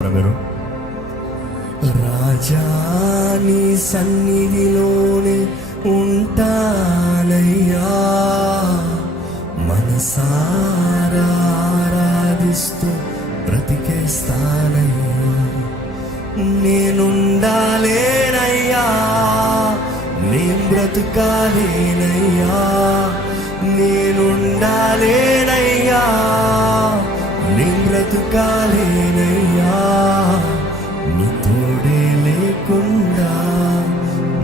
మీరు రాజా నీ సన్నిధిలోనే ఉంటానయ్యా, మనసారా ఆరాధిస్తూ బ్రతికేస్తానయ్యా. నేనుండాలేనయ్యా, నేను బ్రతుకాలేనయ్యా, నేనుండాలేనయ్యా, నేను బ్రతుకాలేనయ్యా. నీ తోడే లేకుండా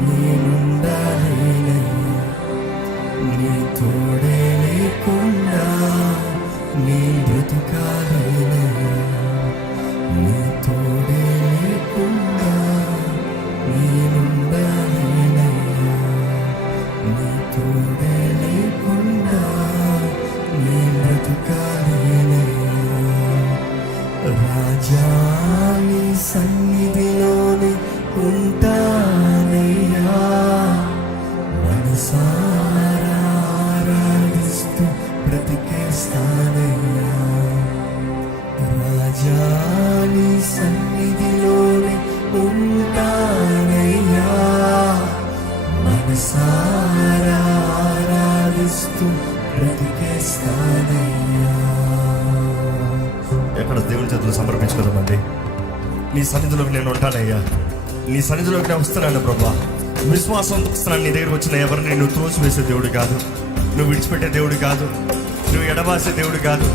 నేనుండాలేనయ్యా, నీ తోడే లేకుండా నేను బ్రతుకాలేనయ్యా, నీ తోడే లేకుండా నేనుండాలేనయ్యా, నీ తోడే లేకుండా నేను బ్రతుకాలేనయ్యా. రాజా నీ సన్నిధిలోనే ఉంటానయ్యా, మనసారా ఆరాధిస్తూ బ్రతికేస్తానయ్యా. రాజా నీ సన్నిధిలోనే ఉంటానయ్యా, మనసారా ఆరాధిస్తూ బ్రతికేస్తానయ్యా. ఎక్కడ దేవుని చేతులు సమర్పించుకోదామండి. నీ సన్నిధిలోకి నేను ఉంటానయ్యా, నీ సన్నిధిలోకి నేను వస్తున్నాను ప్రభా. విశ్వాసంతో వస్తున్నాను. నీ దగ్గరకు వచ్చిన ఎవరిని నువ్వు త్రోసివేసే దేవుడు కాదు, నువ్వు విడిచిపెట్టే దేవుడు కాదు, నువ్వు ఎడబాసే దేవుడు కాదు.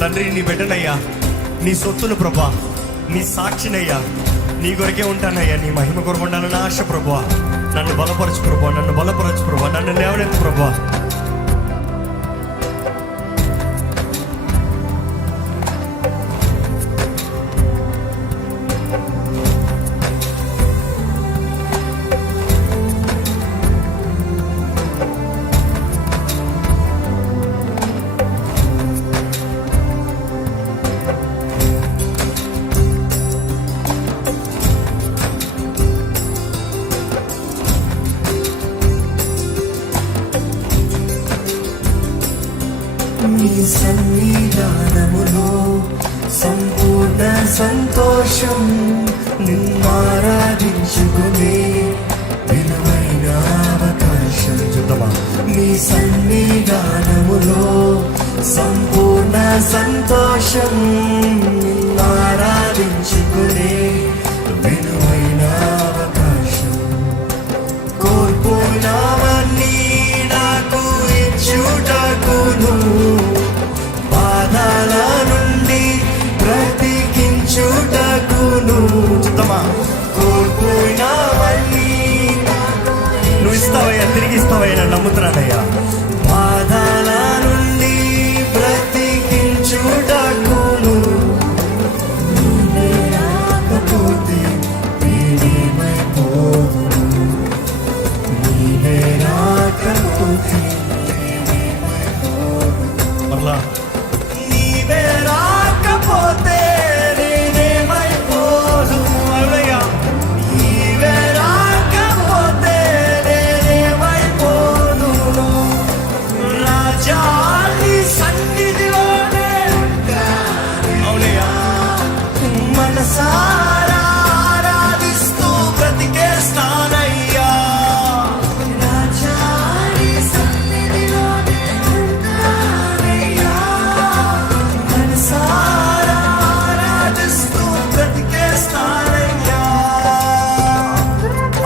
తండ్రి, నీ బిడ్డనయ్యా, నీ సొత్తును ప్రభా, నీ సాక్షినయ్యా, నీ కొరకే ఉంటానయ్యా. నీ మహిమ కొరకు ఉండాలని ఆశ ప్రభా. నన్ను బలపరచు ప్రభా, నన్ను బలపరచు ప్రభా, నన్ను లేవనెత్తు ప్రభా. నీ సన్నిధానములో సంపూర్ణ సంతోషం, నిన్నారాధించుకునే విలువైన అవకాశం. చూద్దామా? నీ సన్నిధానములో సంపూర్ణ సంతోషం, నిన్నారాధించుకునే విలువైన అవకాశం. కోల్పోయినావన్నీ నాకు ఇచ్చుటకును, బాధల నుండి బ్రతికించుటకును. చూద్దామా? కోల్పోయినావన్నీ నువ్వు ఇస్తావయ్యా, తిరిగి ఇస్తావయ్యా, నేను నమ్ముతున్నానయ్యా. బాధల నుండి బ్రతికించుటకును, రాకపోతే నేనేమైపోదును, నీవే రాకపోతే మరలా నీవే రాకపోతే నేనేమైపోదు. అయ్యా, నీవే రాకపోతే నేనేమైపోదు. రాజా నీ సన్నిధిలోనే అవునయ్యా, మనసారా ఆరాధిస్తూ బ్రతికేస్తానయ్యా. రాజా నీ సన్నిధిలోనే ఉంటానయ్యా, మనసారా ఆరాధిస్తూ బ్రతికేస్తానయ్యా.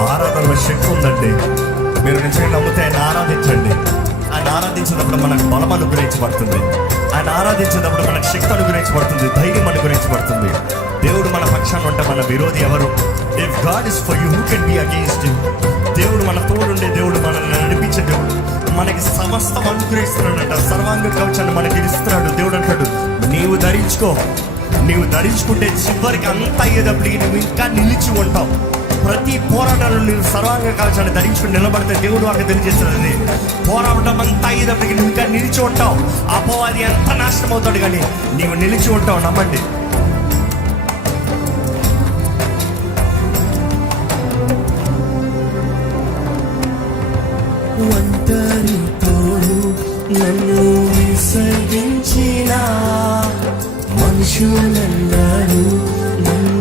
ఆరాధనలో శక్తి ఉందండి. మీరు నిజంగా నమ్మితే ఆయన ఆరాధించండి. ఆయన ఆరాధించినప్పుడు మనకు బలం అనుగ్రహించబడుతుంది, ఆయన ఆరాధించినప్పుడు మనకు శక్తి అనుగ్రహించబడుతుంది, ధైర్యం అనుగ్రహించబడుతుంది. దేవుడు మన పక్షాన ఉంటే మన విరోధి ఎవరు? If God is for you, who can be against you? దేవుడు మన తోడుండే దేవుడు, మనల్ని నడిపించే దేవుడు, మనకి సమస్తం అనుగ్రహిస్తున్నాడంట. సర్వాంగ కవచాన్ని మనకి ఇస్తున్నాడు. దేవుడు అంటాడు, నీవు ధరించుకో, నీవు ధరించుకుంటే చివరికి అంతా అయ్యేటప్పటికి నువ్వు ఇంకా నిలిచి ఉంటావు. ప్రతి పోరాటంలో నువ్వు సర్వాంగ కవచాన్ని ధరించుకుని నిలబడితే దేవుడు అక్కడ తెలియజేస్తున్నది, పోరాటం అంతా అయ్యేటప్పటికి నువ్వు ఇంకా నిలిచి ఉంటావు. అపవాది ఎంత నాశనం అవుతాడు, కానీ నీవు నిలిచి ఉంటావు. నమ్మండి. ఒంటరితో నన్ను విసర్జించిన మనుషులందరూ నన్ను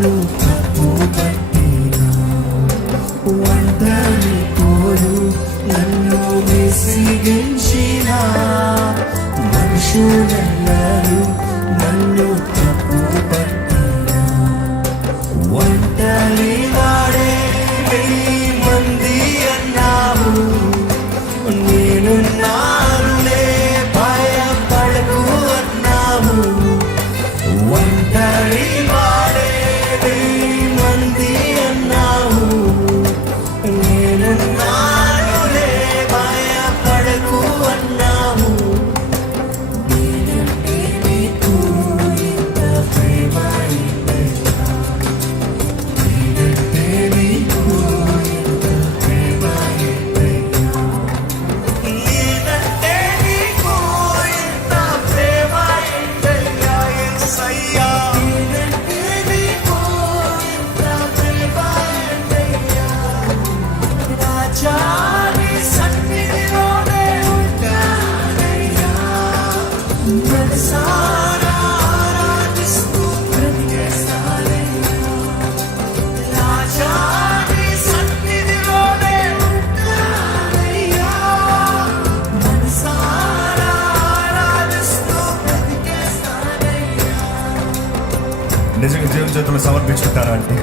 చేతులు సమర్పించుకుంటారా అంటే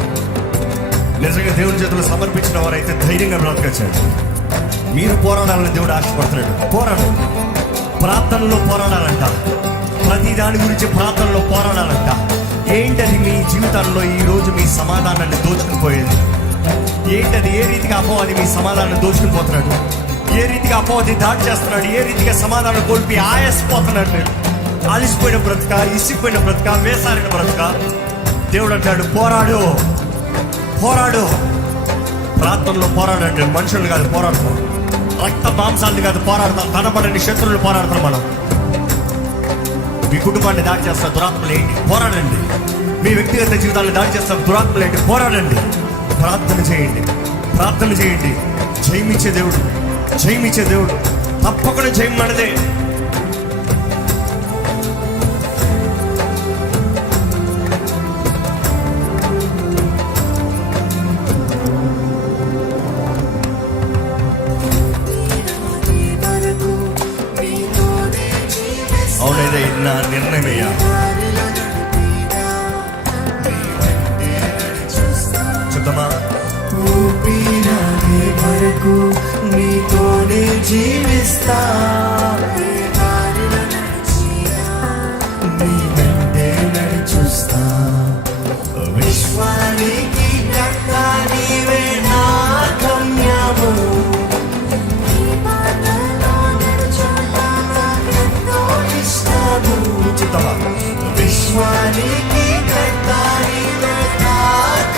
నిజంగా దేవుని చేతులు సమర్పించిన వారైతే ధైర్యంగా బ్రతకచ్చండి. మీరు పోరాడాలని దేవుడు ఆశపడుతున్నాడు. పోరాడండి. ప్రార్థనలో పోరాడాలంట. ప్రతి దాని గురించి ప్రార్థనలో పోరాడాలంట. ఏంటది మీ జీవితాల్లో ఈ రోజు మీ సమాధానాన్ని దోచుకుని పోయేది ఏంటది? ఏ రీతిగా అపవాది మీ సమాధానం దోచుకుని పోతున్నాడు? ఏ రీతిగా అపవాది దాడి చేస్తున్నాడు? ఏ రీతిగా సమాధానం కోల్పి ఆయాసపోతున్నాడు? మీరు అలిసిపోయిన బ్రతుక, ఇసిపోయిన బ్రతుక, వేసారిన బ్రతుక. దేవుడు అంటాడు పోరాడు, పోరాడు. ప్రార్థనలో పోరాడండి. మనుషులు కాదు పోరాడతాం, రక్త మాంసాన్ని కాదు పోరాడతాం, కనబడని శత్రువులు పోరాడతాం. మనం మీ కుటుంబాన్ని దాడి చేస్తున్న దురాత్మలు ఏంటి? పోరాడండి. మీ వ్యక్తిగత జీవితాన్ని దాడి చేస్తున్న దురాత్మలు ఏంటి? పోరాడండి. ప్రార్థన చేయండి, ప్రార్థన చేయండి. జయమిచ్చే దేవుడు, జయమిచ్చే దేవుడు. తప్పకుండా జయం మనదే. అవునైతే నా నిర్ణయమయ్యా. చూద్దామా? ఊపిరాగే వరకు నీతోనే జీవిస్తా, నీ వెంటే నడిచొస్తా. విశ్వానికి కర్త నీవే నా గమ్యము. చూద్దామా? విశ్వానికి కర్త నీవే నా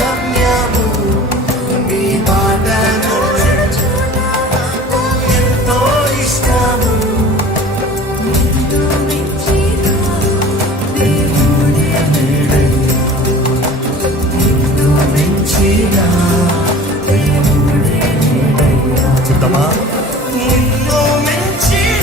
గమ్యము. నీ బాటలో ఎంతో ఇష్టము. చూద్దామా? నిన్ను మించిన